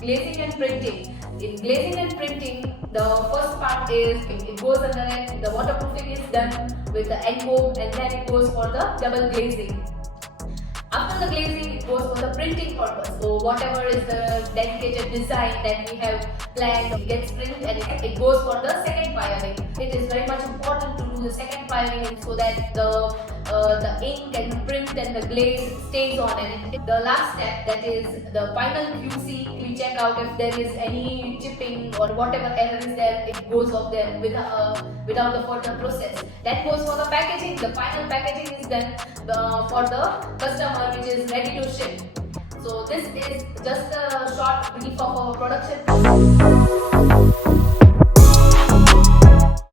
glazing and printing. In glazing and printing, the first part is it goes under it, the waterproofing is done with the engobe, and then it goes for the double glazing. After the glazing, it goes for the printing purpose. So whatever is the dedicated design that we have planned, it gets printed and it goes for the second firing. It is very much important to do the second firing so that the ink and the print and the glaze stays on. And the last step, that is the final QC, we check out if there is any chipping or whatever error is there, it goes off there without the further process. That goes for the packaging. The final packaging is done for the customer, which is ready to ship. So this is just a short brief of our production.